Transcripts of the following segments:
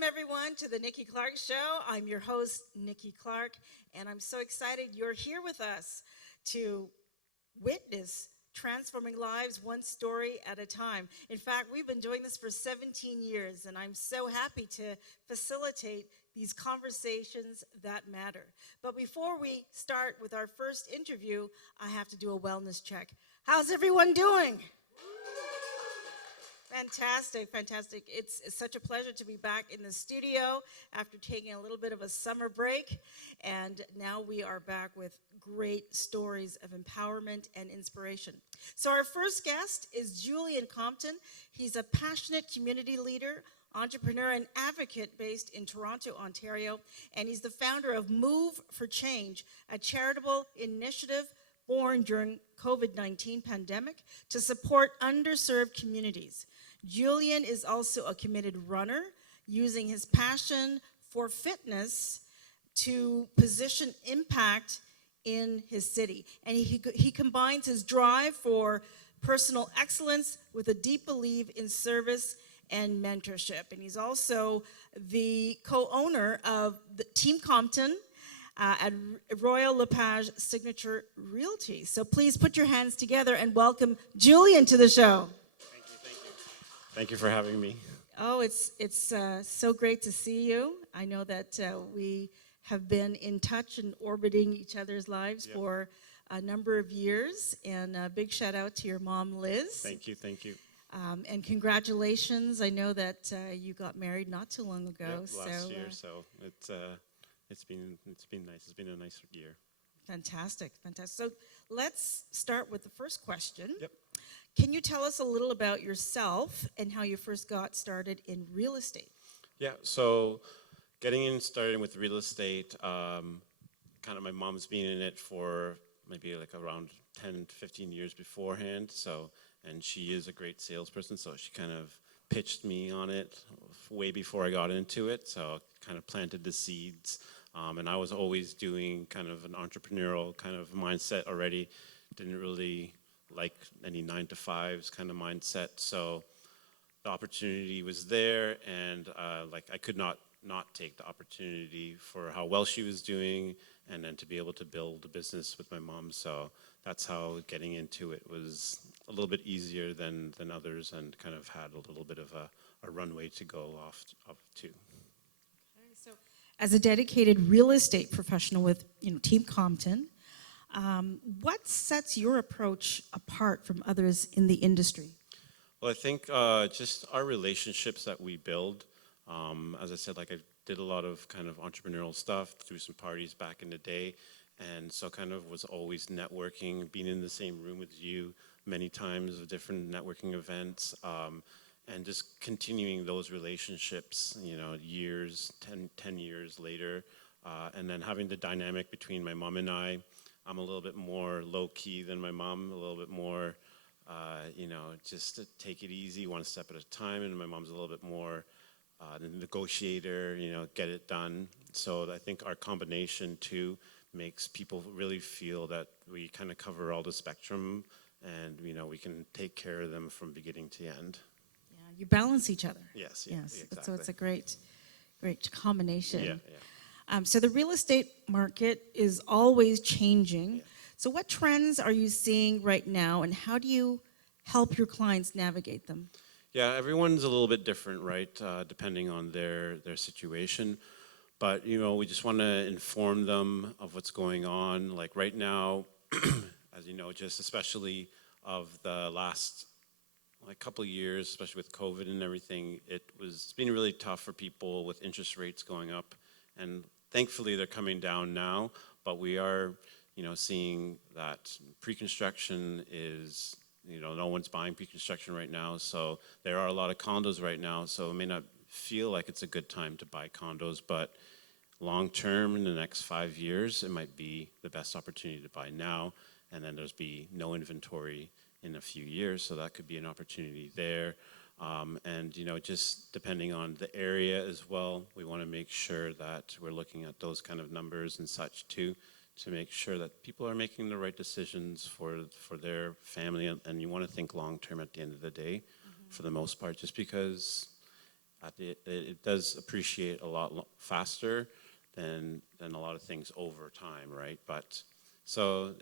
Welcome, everyone, to the Nikki Clarke Show. I'm your host, Nikki Clarke, and I'm so excited you're here with us to witness transforming lives one story at a time. In fact, we've been doing this for 17 years, and I'm so happy to facilitate these conversations that matter. But before we start with our first interview, I have to do a wellness check. How's everyone doing? Fantastic, fantastic. It's such a pleasure to be back in the studio after taking a little bit of a summer break. And now we are back with great stories of empowerment and inspiration. So our first guest is Julian Compton. He's a passionate community leader, entrepreneur, and advocate based in Toronto, Ontario. And he's the founder of Move for Change, a charitable initiative born during COVID-19 pandemic to support underserved communities. Julian is also a committed runner, using his passion for fitness to position impact in his city. And he combines his drive for personal excellence with a deep belief in service and mentorship. And he's also the co-owner of the Team Compton at Royal LePage Signature Realty. So please put your hands together and welcome Julian to the show. Thank you for having me. Oh, it's so great to see you. I know that we have been in touch and orbiting each other's lives for a number of years. And a big shout out to your mom, Liz. Thank you. And congratulations. I know that you got married not too long ago. Last year, so it's been nice. It's been a nice year. Fantastic. So let's start with the first question. Yep. Can you tell us a little about yourself and how you first got started in real estate? Yeah, so getting started with real estate, kind of my mom's been in it for maybe like around 10 to 15 years beforehand. So, and she is a great salesperson, so she kind of pitched me on it way before I got into it. So kind of planted the seeds. And I was always doing kind of an entrepreneurial kind of mindset already. Didn't really like any 9-to-5s kind of mindset. So the opportunity was there, and I could not take the opportunity for how well she was doing, and then to be able to build a business with my mom. So that's how getting into it was a little bit easier than others, and kind of had a little bit of a runway to go off to. Okay, so as a dedicated real estate professional with Team Compton, what sets your approach apart from others in the industry? Well, I think just our relationships that we build. As I said, I did a lot of kind of entrepreneurial stuff, threw some parties back in the day, and so kind of was always networking, being in the same room with you many times of different networking events, and just continuing those relationships, years, 10 years later, and then having the dynamic between my mom and I. I'm a little bit more low-key than my mom, a little bit more, just to take it easy, one step at a time, and my mom's a little bit more the negotiator, get it done. So I think our combination, too, makes people really feel that we kind of cover all the spectrum, and, we can take care of them from beginning to end. Yeah, you balance each other. Yes, exactly. So it's a great combination. Yeah. So the real estate market is always changing. Yeah. So what trends are you seeing right now, and how do you help your clients navigate them? Yeah, everyone's a little bit different, right, depending on their situation. But, we just want to inform them of what's going on. Like right now, as you know, just especially of the last couple of years, especially with COVID and everything, it's been really tough for people with interest rates going up. And thankfully, they're coming down now, but we are, seeing that pre-construction is, no one's buying pre-construction right now, so there are a lot of condos right now, so it may not feel like it's a good time to buy condos, but long-term, in the next 5 years, it might be the best opportunity to buy now, and then there's be no inventory in a few years, so that could be an opportunity there. And just depending on the area as well, we want to make sure that we're looking at those kind of numbers and such too, to make sure that people are making the right decisions for their family. And you want to think long term at the end of the day, for the most part, just because it does appreciate a lot faster than a lot of things over time, right? But so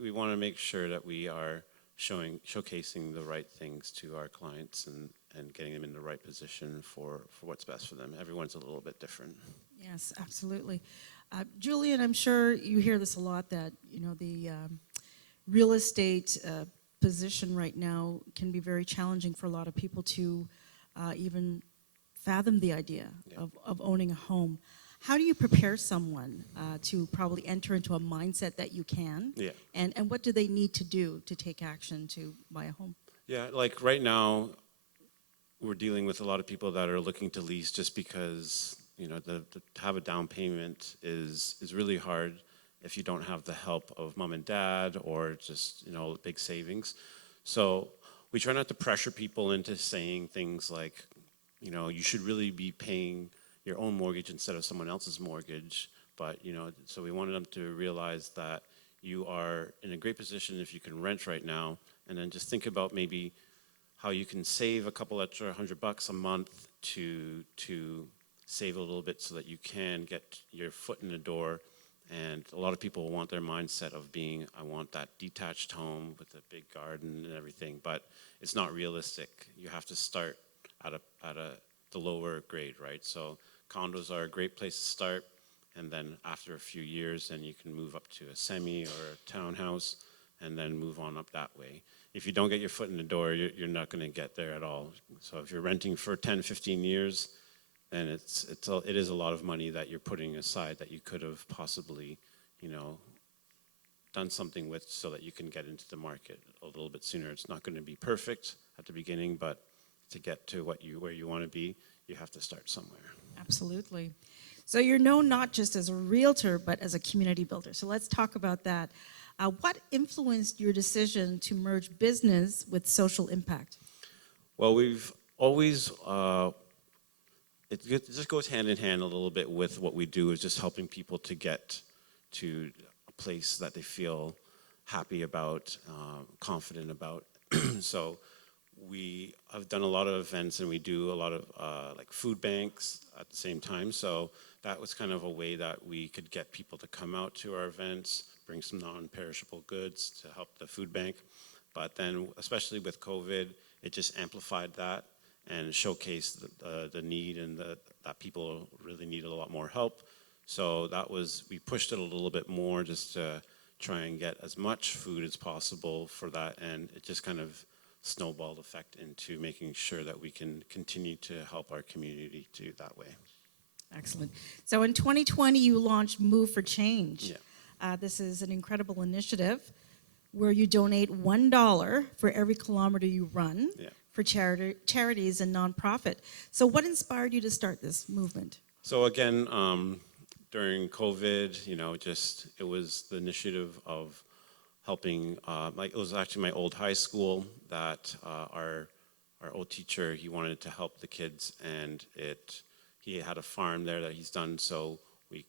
we want to make sure that we are showcasing the right things to our clients and getting them in the right position for what's best for them. Everyone's a little bit different. Yes, absolutely. Julian, I'm sure you hear this a lot, that the real estate position right now can be very challenging for a lot of people to even fathom the idea of owning a home. How do you prepare someone to probably enter into a mindset that you can? Yeah. And what do they need to do to take action to buy a home? Yeah, like right now, we're dealing with a lot of people that are looking to lease just because, to have a down payment is really hard if you don't have the help of mom and dad or just, big savings. So we try not to pressure people into saying things like, you should really be paying your own mortgage instead of someone else's mortgage. But, so we wanted them to realize that you are in a great position if you can rent right now, and then just think about maybe how you can save a couple extra $100 a month to save a little bit so that you can get your foot in the door. And a lot of people want their mindset of being, I want that detached home with a big garden and everything, but it's not realistic. You have to start at the lower grade, right? So condos are a great place to start, and then after a few years, then you can move up to a semi or a townhouse, and then move on up that way. If you don't get your foot in the door, you're not going to get there at all. So if you're renting for 10, 15 years, then it is a lot of money that you're putting aside that you could have possibly, done something with so that you can get into the market a little bit sooner. It's not going to be perfect at the beginning, but to get to where you want to be, you have to start somewhere. Absolutely. So you're known not just as a realtor, but as a community builder. So let's talk about that. What influenced your decision to merge business with social impact? Well, we've always, it just goes hand in hand a little bit with what we do, is just helping people to get to a place that they feel happy about, confident about. So we have done a lot of events, and we do a lot of like food banks at the same time. So that was kind of a way that we could get people to come out to our events, bring some non-perishable goods to help the food bank. But then, especially with COVID, it just amplified that and showcased the need, and that people really needed a lot more help. So we pushed it a little bit more just to try and get as much food as possible for that, and it just kind of snowballed effect into making sure that we can continue to help our community do that way. Excellent. So in 2020, you launched Move for Change. Yeah. This is an incredible initiative where you donate $1 for every kilometer you run for charities and nonprofit. So what inspired you to start this movement? So again, during COVID, it was the initiative of helping, it was actually my old high school that our old teacher, he wanted to help the kids, and he had a farm there that he's done, so we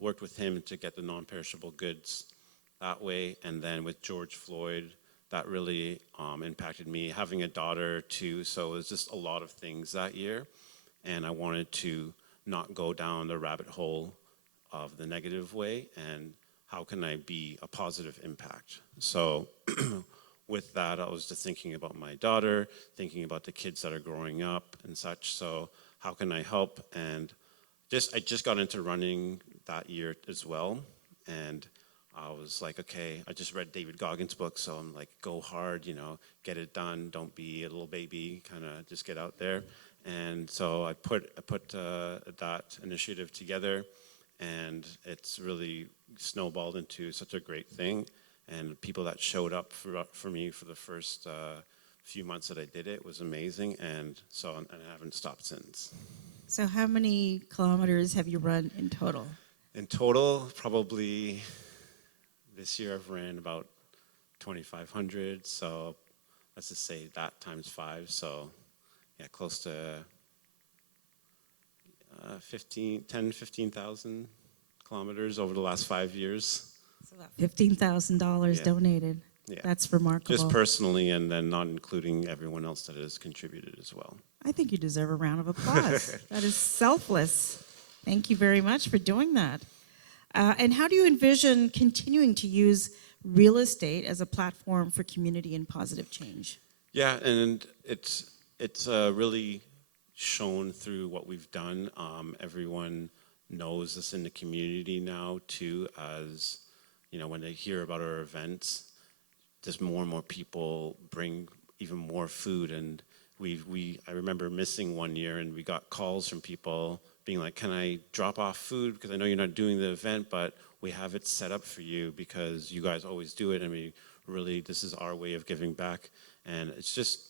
worked with him to get the non-perishable goods that way. And then with George Floyd, that really impacted me, having a daughter too, so it was just a lot of things that year, and I wanted to not go down the rabbit hole of the negative way, and how can I be a positive impact? So with that, I was just thinking about my daughter, thinking about the kids that are growing up and such, so how can I help? And I just got into running that year as well, and I was like, okay, I just read David Goggins' book, so I'm like, go hard, get it done, don't be a little baby, kind of just get out there. And so I put that initiative together, and it's really snowballed into such a great thing. And people that showed up for me for the first few months that I did it was amazing, and I haven't stopped since. So how many kilometers have you run in total? In total, probably this year I've ran about 2,500, so let's just say that times 5, so yeah, close to 15,000 kilometers over the last 5 years. So about $15,000 donated. Yeah. That's remarkable. Just personally, and then not including everyone else that has contributed as well. I think you deserve a round of applause. That is selfless. Thank you very much for doing that. And how do you envision continuing to use real estate as a platform for community and positive change? Yeah, and it's really shown through what we've done. Everyone knows us in the community now too, as you know, when they hear about our events, just more and more people bring even more food. And I remember missing one year, and we got calls from people being like, "Can I drop off food? Because I know you're not doing the event, but we have it set up for you because you guys always do it, and we really, this is our way of giving back." And it's just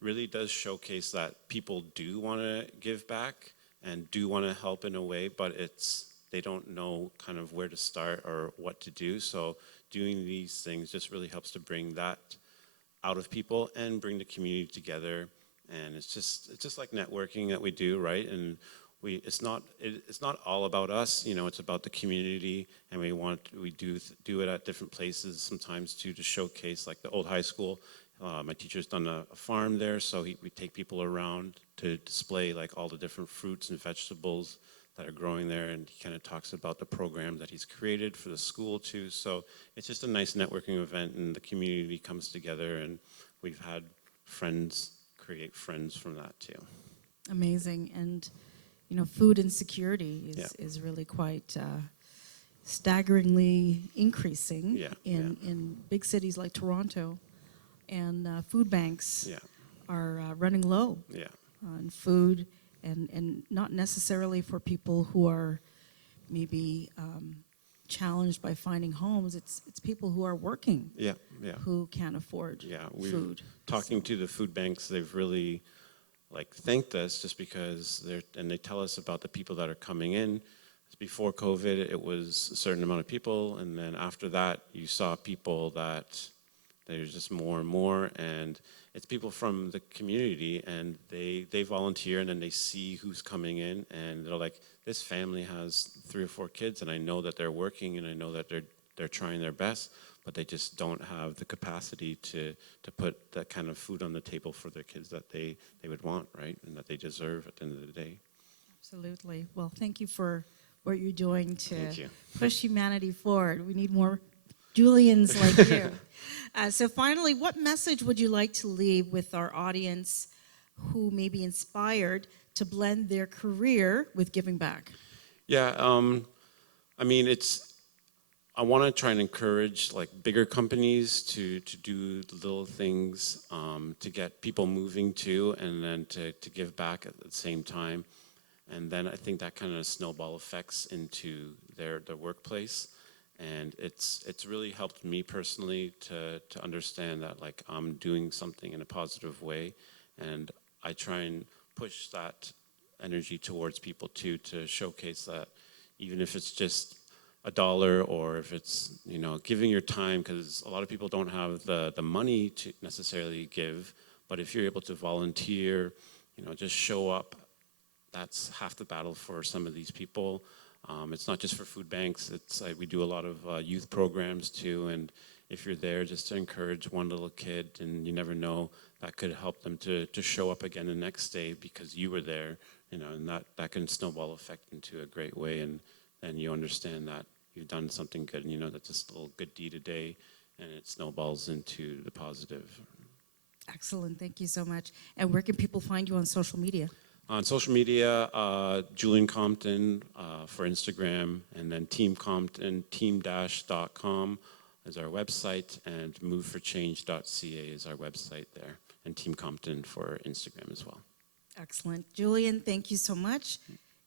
really does showcase that people do want to give back and do want to help in a way, but they don't know kind of where to start or what to do. So doing these things just really helps to bring that out of people and bring the community together. And it's just like networking that we do, right? And it's not all about us, you know, it's about the community, and we do it at different places sometimes too, to showcase, like the old high school. My teacher's done a farm there, so we take people around to display like all the different fruits and vegetables that are growing there, and he kind of talks about the program that he's created for the school too. So it's just a nice networking event, and the community comes together, and we've had friends create friends from that too. Amazing. And you know, food insecurity is really quite staggeringly increasing in big cities like Toronto, and food banks are running low on food, and not necessarily for people who are maybe challenged by finding homes. It's people who are working who can't afford food. Talking to the food banks, they've really like thanked us, just because they tell us about the people that are coming in. Before COVID, it was a certain amount of people, and then after that, you saw people that there's just more and more, and it's people from the community, and they volunteer, and then they see who's coming in, and they're like, this family has 3 or 4 kids, and I know that they're working, and I know that they're trying their best, but they just don't have the capacity to put that kind of food on the table for their kids that they would want, right? And that they deserve at the end of the day. Absolutely. Well, thank you for what you're doing to push humanity forward. We need more Julians like you. So finally, what message would you like to leave with our audience who may be inspired to blend their career with giving back? Yeah, I mean, I want to try and encourage like bigger companies to do little things to get people moving too, and then to give back at the same time. And then I think that kind of snowball effects into their workplace. And it's really helped me personally to understand that like I'm doing something in a positive way, and I try and push that energy towards people too, to showcase that even if it's just $1, or if it's, you know, giving your time, because a lot of people don't have the money to necessarily give, but if you're able to volunteer, you know, just show up, that's half the battle for some of these people. It's not just for food banks, it's like we do a lot of youth programs too, and if you're there just to encourage one little kid, and you never know, that could help them to show up again the next day because you were there, you know, and that can snowball effect into a great way, and you understand that you've done something good, and you know that's just a little good deed a day, and it snowballs into the positive. Excellent, thank you so much. And where can people find you on social media? On social media, Julian Compton for Instagram, and then Team Compton, team-.com is our website, and moveforchange.ca is our website there, and Team Compton for Instagram as well. Excellent. Julian, thank you so much.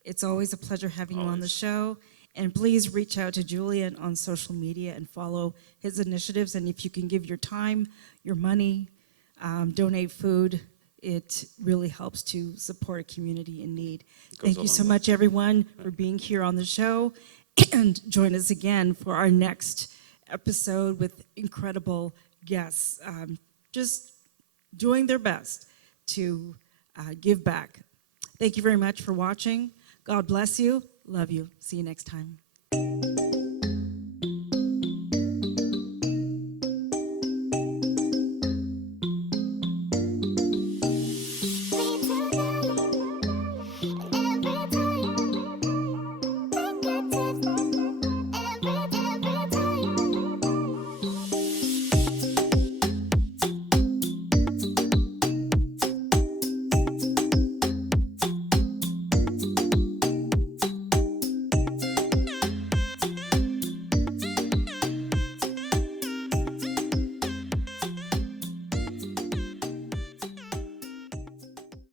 It's always a pleasure having you on the show. And please reach out to Julian on social media and follow his initiatives. And if you can give your time, your money, donate food, it really helps to support a community in need. Thank you so much, everyone, for being here on the show. And join us again for our next episode with incredible guests, just doing their best to give back. Thank you very much for watching. God bless you. Love you. See you next time.